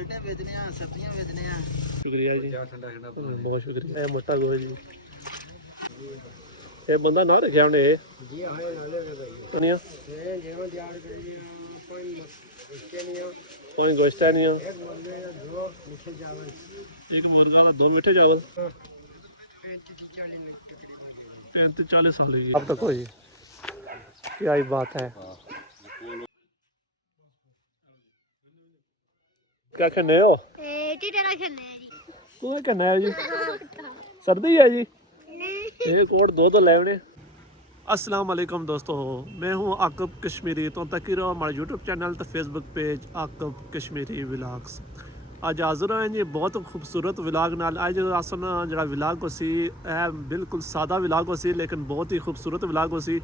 माल्टे बेचने हैं, सब्जियां बेचने हैं। शुक्रिया जी, बहुत शुक्रिया। मोटा गोहा जी, ये बंदा ना रखा उन्हें जी हाँ, नाले में भाई कनिया ये जीवन यार करिए कोई इसके नहीं कोई गोश्त है नहीं है। एक मुर्गे या दो मीठे चावल एक मुर्गा का 2 मीठे चावल 35-40 मिनट तकरीबन 35-40 साल की अब तक हो जी। क्या ही बात है। क्या खेने हो? टीटा खेलने हैं जी। कोई कहना है जी, सर्दी है जी। एक और दो लेवने। अस्सलाम वालेकुम दोस्तों, मैं हूं आकब कश्मीरी। तो तक रहो हमारे यूट्यूब चैनल तो फेसबुक पेज आकब कश्मीरी व्लॉग्स। ਅੱਜ ਹਾਜ਼ਰ ਹੋਏ ਜੀ ਬਹੁਤ ਖੂਬਸੂਰਤ ਵਿਲਾਗ ਨਾਲ। ਅੱਜ ਅਸਨ ਜਿਹੜਾ ਵਿਲਾਗ ਸੀ ਇਹ ਬਿਲਕੁਲ ਸਾਦਾ ਵਿਲਾਗ ਸੀ, ਲੇਕਿਨ ਬਹੁਤ ਹੀ ਖੂਬਸੂਰਤ ਵਿਲਾਗ ਸੀ।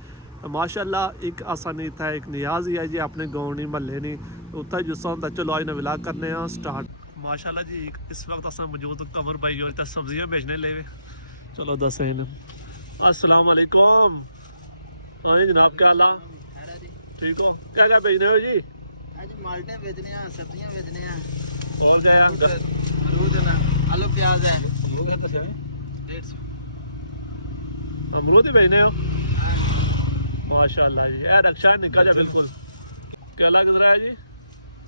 ਮਾਸ਼ਾਅੱਲਾ ਇੱਕ ਆਸਾਨੀ ਇੱਥੇ ਇੱਕ ਨਿਆਜ਼ ਹੀ ਹੈ ਜੀ ਆਪਣੇ ਗਾਉਂ ਨਹੀਂ ਮਹੱਲੇ ਨਹੀਂ ਉੱਥੇ ਜਿਸ ਹੁੰਦਾ। ਚਲੋ ਅੱਜ ਨਾ ਵਿਲਾਗ ਕਰਨੇ ਆ ਸਟਾਰਟ। ਮਾਸ਼ਾਅੱਲਾ ਜੀ ਇਸ ਵਕਤ ਅਸਾਂ ਮੌਜੂਦ ਕਮਰ ਭਾਈ ਜੋ ਤਾਂ ਸਬਜ਼ੀਆਂ बेचने ले। चलो दस अस्सलाम वालेकुम। हाँ जी जनाब, क्या हाल है? ठीक हो? क्या क्या बेच रहे हो जी? आज माल्टे बेचने हैं, सब्जियां बेचने हैं। कौन से यार? अमरूद है ना, आलू प्याज है 150। अमरूद ही बेचने हो? माशाल्लाह जी। ये रक्षा निका जा बिल्कुल। केला कितना है जी?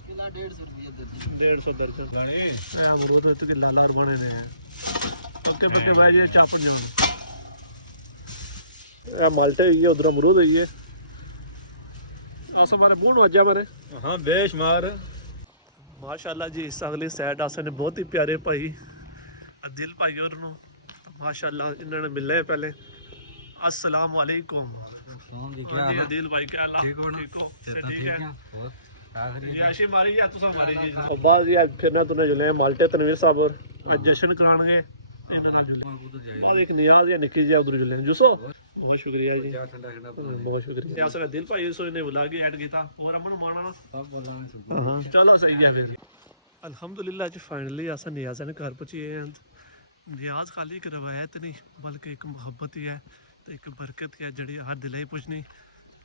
किला 150 रुपये दर्जन। 150 दर्जन। अमरूद तो लाला बने ने पक्के पक्के भाई जी चाप नहीं माल्टे हुई है, उधर अमरूद हुई है। आस मारे बूढ़ वजह मारे हाँ बेशुमार। माशाल्लाह जी। इस अगली साइड आसे ने बहुत ही प्यारे भाई दिल भाई और माशाल्लाह इन्होंने मिले पहले। अस्सलाम वालेकुम। हाँ जी दिल भाई क्या हाल? ठीक हो? ठीक है। याशी मारी या तुसा मारी जी। बाद यार फिर ना तूने जुले माल्टे तनवीर साहब और जश्न कराणगे इन्हां नाल जुले। और एक नियाज या निकी जी उधर जुले जुसो। बहुत शुक्रिया जी, बहुत शुक्रिया। यासर दिल भाई सो ने बुला के ऐड कीता और अमन माना हां चलो सही है फिर। अल्हम्दुलिल्लाह जी फाइनली अस नियाज़ ने घर पहुंचे हैं। नियाज़ खाली एक रवायत नहीं बल्कि एक मुहब्बत ही है तो एक बरकत है जड़ी हर दिल ही पुछनी।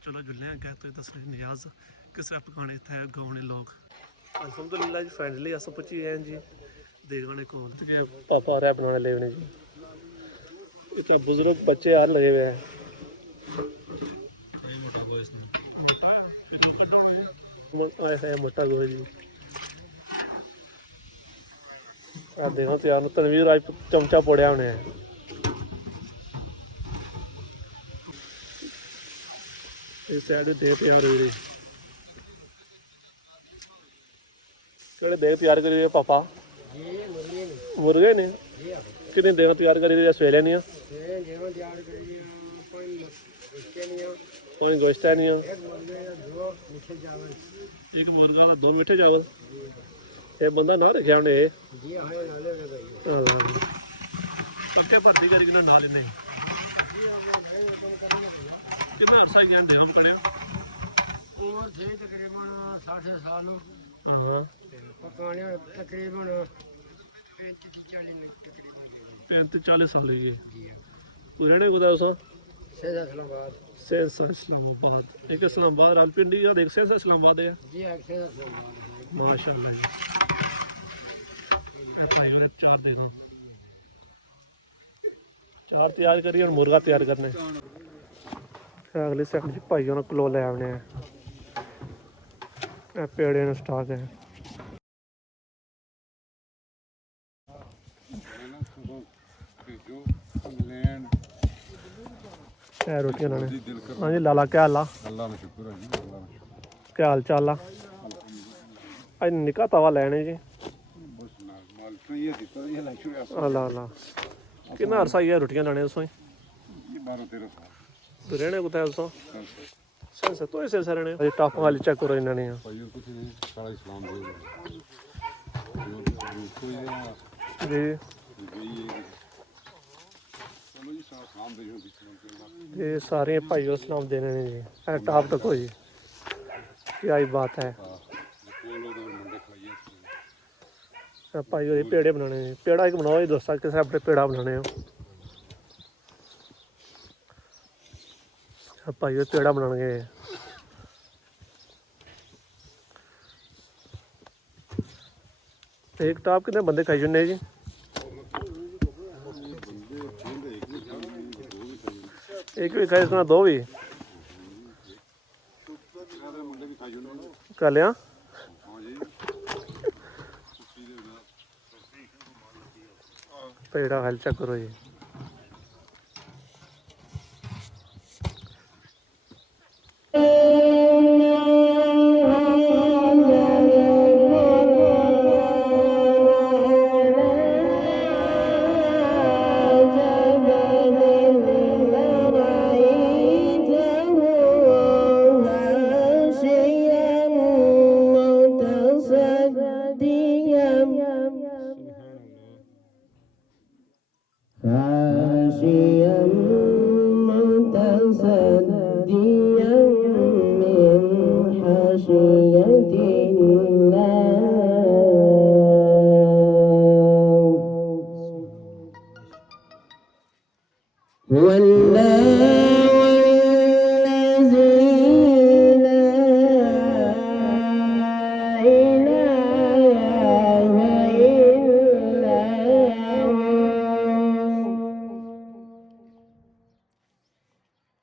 चलो जुल्ले गए तो दसने नियाज़ किस तरह पकाने थे गाँव लोग। अल्हम्दुलिल्लाह जी फाइनली अस पहुंचे हैं जी देखने को पापा रहा बनाने लेने जी। इतने बुजुर्ग बच्चे यार लगे हुए हैं। मोटा गोहा जी देखो तो यार तनवीर आज चमचा पोड़िया होने हैं। इस साइड देख तैयार हो रही केड़े देख तैयार करी रहे पापा? मुर्गे ने कितने देव तैयार करी रही सवेरे नहीं जीवन यार करिए कोई इसके नहीं कोई गोश्त है नहीं है। एक मुर्गे या दो मीठे चावल एक मुर्गा का 2 मीठे चावल। ये बंदा ना रखा उन्हें जी हाँ, नाले में भाई पक्के भर्ती करी कि ना लेने कितना अर्सा गया देहम पड़े और थे तकरीबन 60 साल हाँ पकाने तकरीबन 35-40 मिनट तकरीबन 35-40 साल की जी हाँ। पुराने गुदा उसा इस्लामाबाद सेंसा इस्लामाबाद एक इस्लामाबाद रालपिंडी का देख सेंसा इस्लामाबाद है जी हाँ, इस्लामाबाद माशाल्लाह जी। ये भाई ने 4 देखो 4 तैयार करिए और मुर्गा तैयार करने अगले साइड भाइयों ने किलो ले आने हैं पेड़े ने स्टॉक है। रोटियां लाने। हाँ जी लाला क्या हाल? अल्लाह का शुक्र है जी। क्या हाल चाल आ? अज निका तवा लैने जी। अल्लाह अल्लाह किन्ना अरसा ही है रोटियां लाने तुसें? 12-13 साल रहने कुत्थै तुस? सर तो ऐसे सर ने टॉप वाली चेक करो इन्हां ने भाई कुछ नहीं सारा इस्लाम दे जी। चलो जी सलाम दे ये सारे भाइयों सलाम देने ने जी। टॉप तक हो जी। क्या ही बात है। भाई ये पेड़े बनाने पेड़ा एक बनाओ दोस्ता किस अपने पेड़ा बनाने हो भाई ये पेड़ा बनाने एक टॉप कितने बंदे खाई जन्ने जी? एक भी खाई इसमें दो भी मुंडे भी खाई जाने कर लिया। हाँ जी पेड़ा हल चेक करो जी। خاشيا متصديا من خشية الله هو الله الذي لا إله إلا هو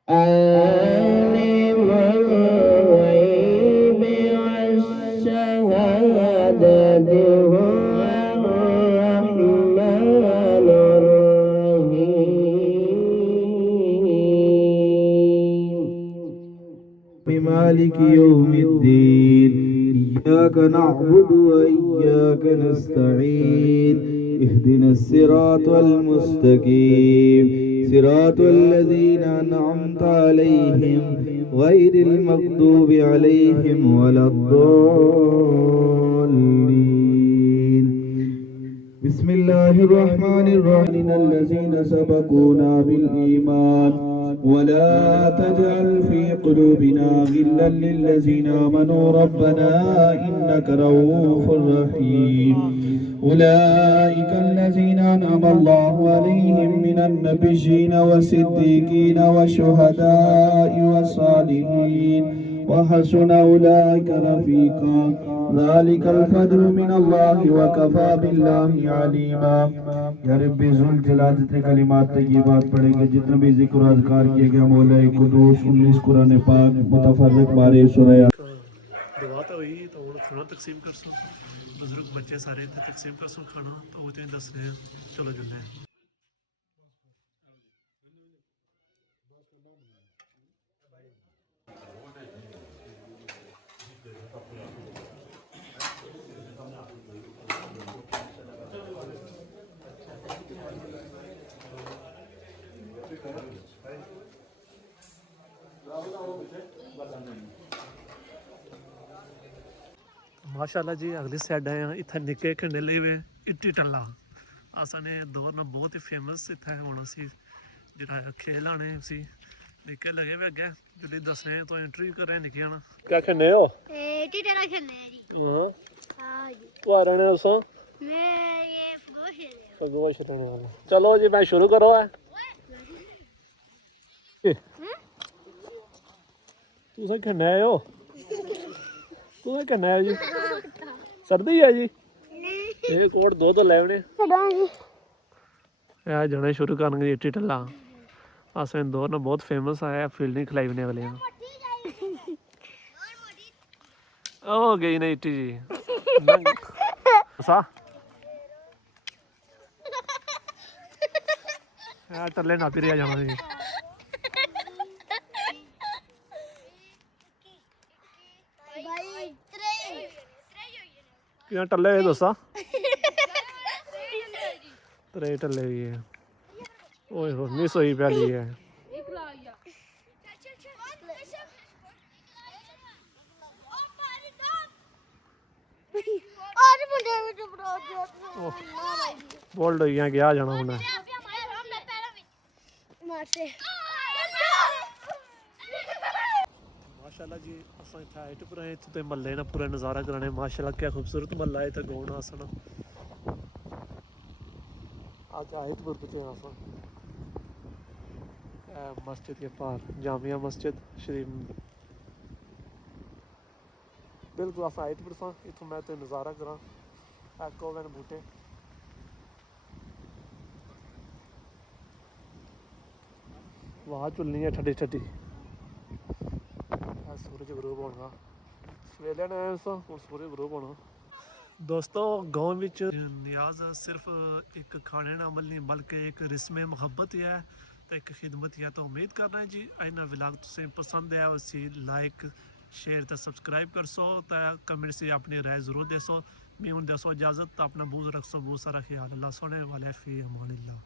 عالم الغيب والشهادة هو الرحمن الرحيم مالك يوم الدين إياك نعبد وإياك نستعين اهدنا الصراط المستقيم صراط الذين أنعمت عليهم غير المغضوب عليهم ولا الضالين بسم الله الرحمن الرحيم الذين سبقونا بالإيمان ولا تجعل في قلوبنا غلا للذين آمنوا ربنا إنك رؤوف رحيم أولئك الذين أنعم الله عليهم من النبيين والصديقين والشهداء والصالحين وحسن أولئك رفيقا ذلك الفضل من الله وكفى بالله عليما या रब्बी ज़ुल जलाल जितने कलिमात तय्यबात पढ़ेंगे जितने भी जिक्र और अज़कार किए गए मौला कुदूस 19 कुरान पाक मुतफर्रिक बारे सूरह दुआ तो हुई तो हुण खाना तकसीम कर सो बुजुर्ग बच्चे सारे इत्थे तकसीम कर सो खाना तो वो तुम दस रहे हैं चलो जुलने माशाल्लाह जी अगली साइड आए हैं इत्थे निक्के खंडे ले हुए इट्टी टल्ला असाने दौर ना बहुत ही फेमस इत्थे होना सी जेड़ा खेल आने सी निक्के लगे हुए अगे जुड़ी दसने तो एंट्री करे निक्के ना क्या खंडे हो एटी टेना खेलने हैं जी। हां हाँ जी। तो आ रहे उसो मैं ये फुटबॉल खेल रहा हूँ। फगोश रहने वाला चलो जी मैं शुरू करो है तू सा खंडे हो तू सा खंडे हो जी सर्दी है जी एक और दो तो लेवने यार जाने शुरू करेंगे इट्टी टल्ला असें दौर ना बहुत फेमस आया फील्डिंग खिलाई बने वाले हैं ओ गई नहीं इट्टी जी सा यार टल्ले ना पिरिया जाना जी क्या टल्ले हुए दोस्ता त्रे टल्ले हुई है ओए हो मिस हुई पहली है बोल्ड हुई है क्या जाना होना माशाल्लाह जी असां इत्थे आए पर इत्थे ते मल्ले ना पूरा नज़ारा कराने माशाल्लाह क्या खूबसूरत मल्ला है इत्थे गौना असन आज आए पर पुछे असां मस्जिद के पार जामिया मस्जिद शरीफ बिल्कुल असां आए पर सा इत्थों मैं ते नज़ारा करा ਐਕੋ ਵੈਨ ਬੂਟੇ ਵਾਹ ਚੁੱਲਣੀ ਹੈ ਠੱਡੀ ਠੱਡੀ ਆ ਸੂਰਜ ਗਰੂਬ ਹੋਣਾ ਸਵੇਲੇ ਨੇ ਹੁਣ ਸੂਰਜ ਗਰੂਬ ਹੋਣਾ ਦੋਸਤੋ गाँव ਵਿੱਚ ਨਿਆਜ਼ ਸਿਰਫ ਇੱਕ ਖਾਣੇ ਨਾਲ ਅਮਲ ਨਹੀਂ ਬਲਕਿ ਇੱਕ ਰਿਸਮੇ ਮੁਹੱਬਤ ਹੀ ਹੈ ਤੇ ਇੱਕ ਖਿਦਮਤ ਹੀ ਹੈ ਤਾਂ ਉਮੀਦ ਕਰ ਰਹੇ ਜੀ ਇਹਨਾਂ ਵਲੌਗ ਤੁਸੀਂ ਪਸੰਦ ਆਇਆ ਉਸੇ ਲਾਈਕ शेयर तो सब्सक्राइब कर सो तो कमेंट से अपनी राय ज़रूर दे सो मैं उन दसो इजाज़त तो अपना बहुत रख सो बहुत सारा ख्याल अल्लाह सोने वाले फ़ी अमान अल्लाह।